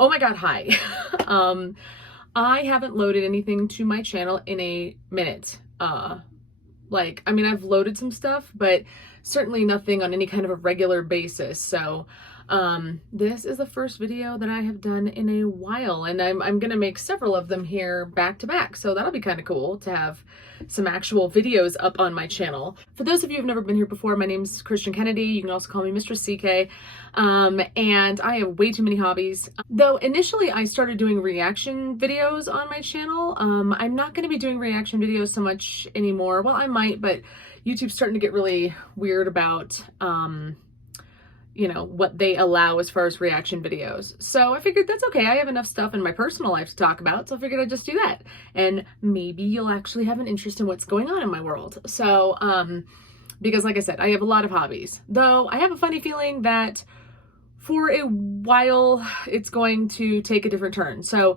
Oh my God, hi. um, I haven't loaded anything to my channel in a minute. I mean, I've loaded some stuff, but certainly nothing on any kind of a regular basis. So, this is the first video that I have done in a while, and I'm gonna make several of them here back to back. So that'll be kind of cool to have some actual videos up on my channel. For those of you who've never been here before, my name's Christian Kennedy. You can also call me Mr. CK. And I have way too many hobbies. Though initially I started doing reaction videos on my channel. I'm not going to be doing reaction videos so much anymore. Well, I might, but YouTube's starting to get really weird about, what they allow as far as reaction videos. So I figured that's okay. I have enough stuff in my personal life to talk about, so I figured I'd just do that. And maybe you'll actually have an interest in what's going on in my world. So, because like I said, I have a lot of hobbies. Though I have a funny feeling that for a while it's going to take a different turn. So,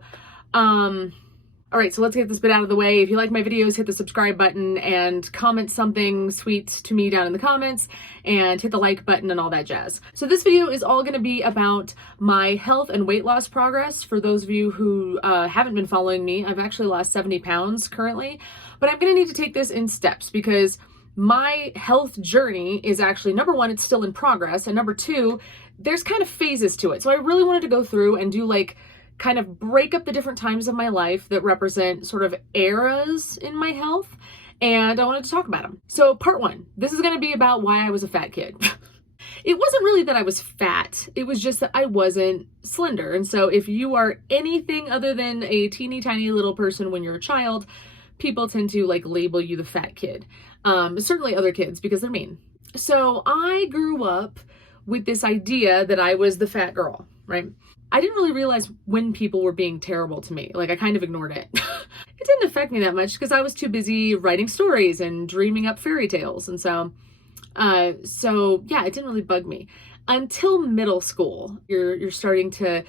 all right, so let's get this bit out of the way. If you like my videos, hit the subscribe button and comment something sweet to me down in the comments and hit the like button and all that jazz. So this video is all gonna be about my health and weight loss progress. For those of you who haven't been following me, I've actually lost 70 pounds currently, but I'm gonna need to take this in steps because my health journey is actually, number one, it's still in progress, and number two, there's kind of phases to it. So I really wanted to go through and do kind of break up the different times of my life that represent sort of eras in my health, and I wanted to talk about them. So part one, this is going to be about why I was a fat kid. It wasn't really that I was fat, it was just that I wasn't slender. And so if you are anything other than a teeny tiny little person when you're a child, people tend to label you the fat kid. Certainly other kids, because they're mean. So I grew up with this idea that I was the fat girl, right? I didn't really realize when people were being terrible to me. I kind of ignored it. It didn't affect me that much because I was too busy writing stories and dreaming up fairy tales. And so yeah, it didn't really bug me until middle school. You're starting to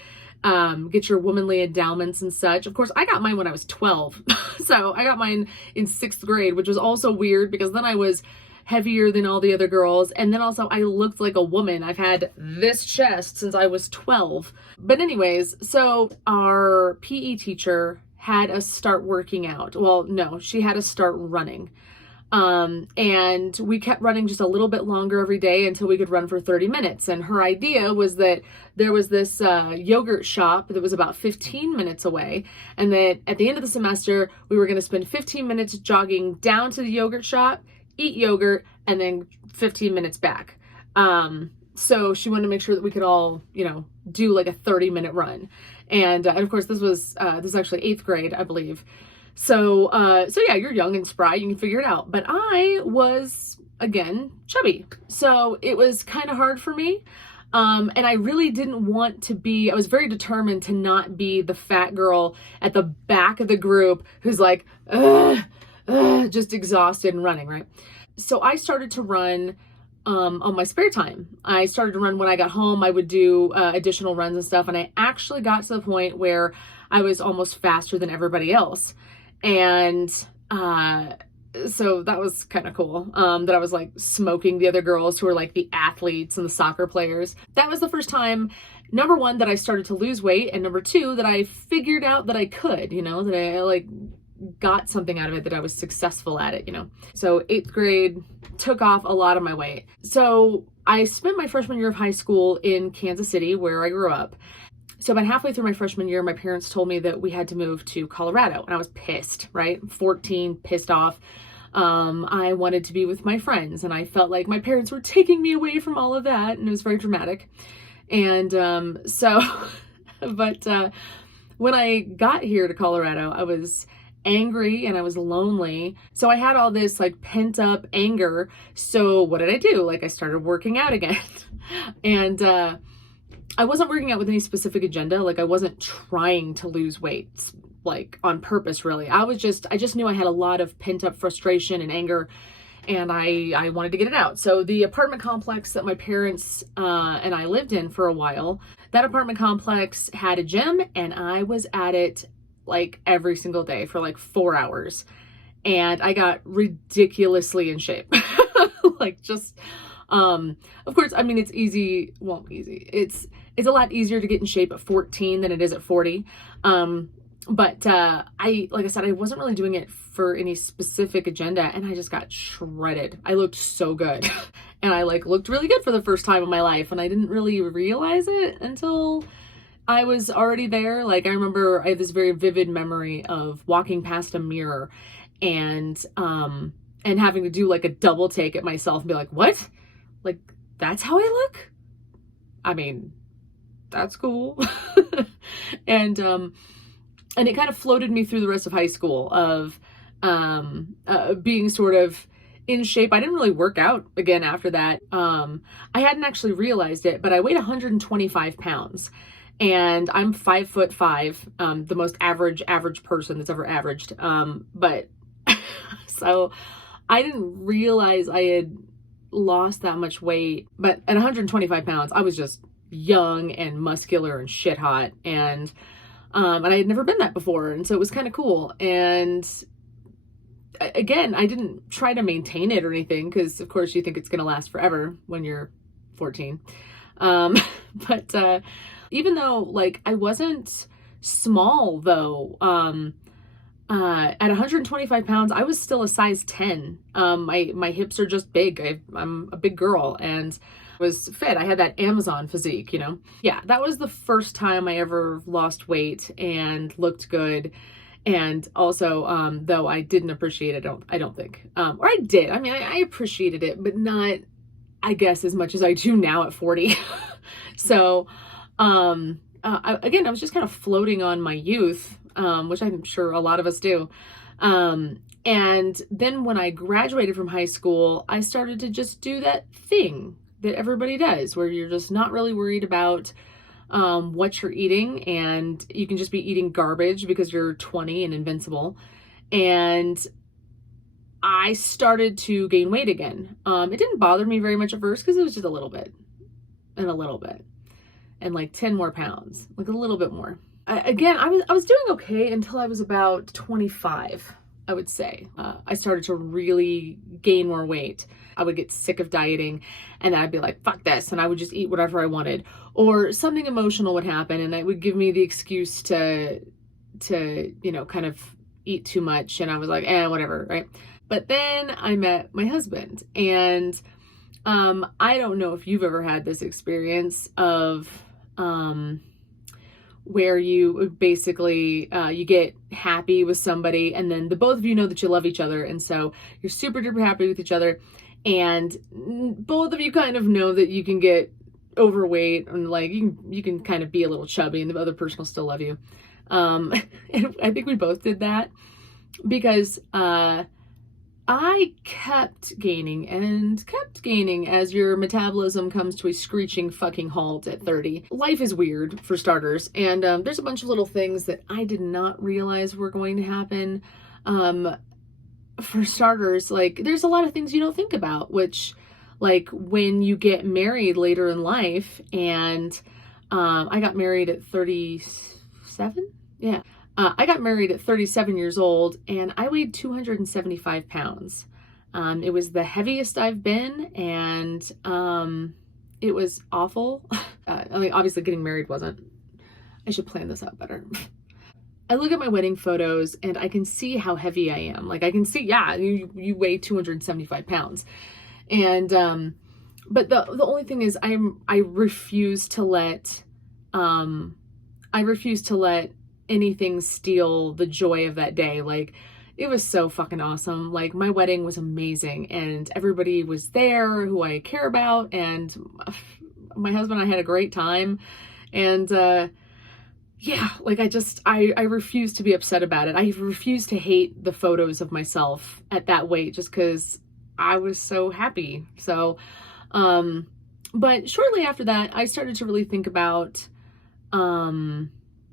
get your womanly endowments and such. Of course, I got mine when I was 12. So I got mine in 6th grade, which was also weird because then I was heavier than all the other girls. And then also I looked like a woman. I've had this chest since I was 12. But anyways, so our PE teacher had us start working out. Well, no, she had us start running. And we kept running just a little bit longer every day until we could run for 30 minutes. And her idea was that there was this yogurt shop that was about 15 minutes away. And that at the end of the semester, we were going to spend 15 minutes jogging down to the yogurt shop, eat yogurt, and then 15 minutes back. So she wanted to make sure that we could all, do a 30-minute run. And of course, this was actually 8th grade, I believe. So yeah, you're young and spry, you can figure it out. But I was, again, chubby. So it was kind of hard for me. And I really didn't want to be, I was very determined to not be the fat girl at the back of the group who's just exhausted and running, right? So I started to run on my spare time. I started to run when I got home. I would do additional runs and stuff, and I actually got to the point where I was almost faster than everybody else. And so that was kind of cool, that I was smoking the other girls who were the athletes and the soccer players. That was the first time, number one, that I started to lose weight, and number two, that I figured out that I could, that I got something out of it, that I was successful at it, So 8th grade took off a lot of my weight. So I spent my freshman year of high school in Kansas City, where I grew up. So about halfway through my freshman year, my parents told me that we had to move to Colorado, and I was pissed, right? 14, pissed off. I wanted to be with my friends, and I felt like my parents were taking me away from all of that, and it was very dramatic. And but when I got here to Colorado, I was angry and I was lonely. So I had all this pent up anger. So what did I do? I started working out again. And I wasn't working out with any specific agenda. I wasn't trying to lose weight on purpose, really. I just knew I had a lot of pent up frustration and anger, and I wanted to get it out. So the apartment complex that my parents and I lived in for a while, that apartment complex had a gym, and I was at it every single day for 4 hours, and I got ridiculously in shape. Of course, I mean, it's easy. Well, easy. it's a lot easier to get in shape at 14 than it is at 40. But like I said, I wasn't really doing it for any specific agenda, and I just got shredded. I looked so good. And I like looked really good for the first time in my life, and I didn't really realize it until I was already there. Like, I remember I have this very vivid memory of walking past a mirror and having to do like a double take at myself and be like, what? Like, that's how I look? I mean, that's cool. And it kind of floated me through the rest of high school of being sort of in shape. I didn't really work out again after that. I hadn't actually realized it, but I weighed 125 pounds. And I'm 5'5", the most average person that's ever averaged. But so I didn't realize I had lost that much weight. But at 125 pounds, I was just young and muscular and shit hot. And I had never been that before. And so it was kind of cool. And again, I didn't try to maintain it or anything, because of course you think it's going to last forever when you're 14. But even though like I wasn't small though, at 125 pounds, I was still a size 10. My hips are just big. I'm a big girl and was fit. I had that Amazon physique, you know? Yeah, that was the first time I ever lost weight and looked good. And also, though I didn't appreciate it, I don't think, or I did. I mean, I appreciated it, but not, I guess, as much as I do now at 40. So, again, I was just kind of floating on my youth, which I'm sure a lot of us do. And then when I graduated from high school, I started to just do that thing that everybody does, where you're just not really worried about what you're eating, and you can just be eating garbage because you're 20 and invincible. And I started to gain weight again. It didn't bother me very much at first, because it was just a little bit and a little bit and like 10 more pounds, like a little bit more. I was doing okay until I was about 25, I would say. I started to really gain more weight. I would get sick of dieting, and then I'd be like, fuck this, and I would just eat whatever I wanted. Or something emotional would happen, and it would give me the excuse to you know, kind of eat too much, and I was like, whatever, right? But then I met my husband, and I don't know if you've ever had this experience of where you basically you get happy with somebody, and then the both of you know that you love each other, and so you're super duper happy with each other, and both of you kind of know that you can get overweight, and like you can kind of be a little chubby, and the other person will still love you. And I think we both did that, because I kept gaining and kept gaining as your metabolism comes to a screeching fucking halt at 30. Life is weird, for starters, and there's a bunch of little things that I did not realize were going to happen. For starters, like, there's a lot of things you don't think about, which, like, when you get married later in life, and I got married at 37? Yeah. I got married at 37 years old, and I weighed 275 pounds. It was the heaviest I've been, and it was awful. I mean, obviously getting married wasn't. I should plan this out better. I look at my wedding photos, and I can see how heavy I am. Like, I can see, yeah, you weigh 275 pounds. And, but the only thing is I refuse to let anything steal the joy of that day. Like, it was so fucking awesome. Like, my wedding was amazing, and everybody was there who I care about, and my husband and I had a great time. And yeah, like, I refuse to be upset about it. I refuse to hate the photos of myself at that weight, just because I was so happy. So but shortly after that, I started to really think about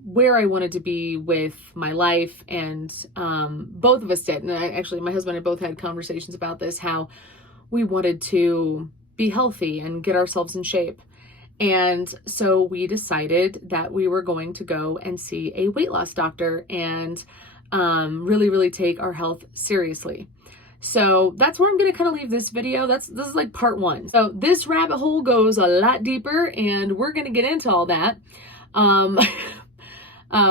where I wanted to be with my life, and both of us did. And actually, my husband and I both had conversations about this, how we wanted to be healthy and get ourselves in shape. And so we decided that we were going to go and see a weight loss doctor and really, really take our health seriously. So that's where I'm going to kind of leave this video. This is like part 1. So this rabbit hole goes a lot deeper, and we're going to get into all that.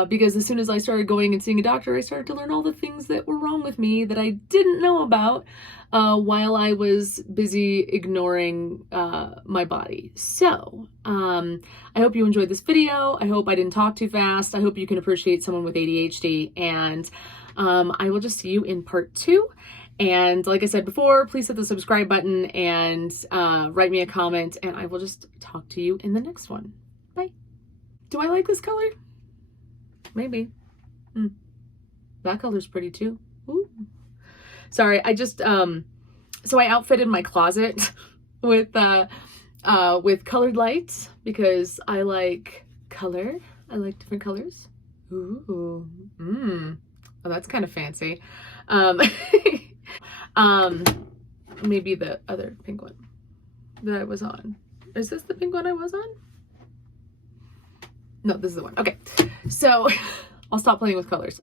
Because as soon as I started going and seeing a doctor, I started to learn all the things that were wrong with me that I didn't know about while I was busy ignoring my body. So I hope you enjoyed this video. I hope I didn't talk too fast. I hope you can appreciate someone with ADHD, and I will just see you in part 2. And like I said before, please hit the subscribe button and write me a comment, and I will just talk to you in the next one. Bye. Do I like this color? Maybe. That color's pretty too. Ooh. Sorry, I just so I outfitted my closet with colored lights because I like color. I like different colors. Ooh. Oh, that's kind of fancy. Maybe the other pink one that I was on. Is this the pink one I was on? No, this is the one. Okay. So I'll stop playing with colors.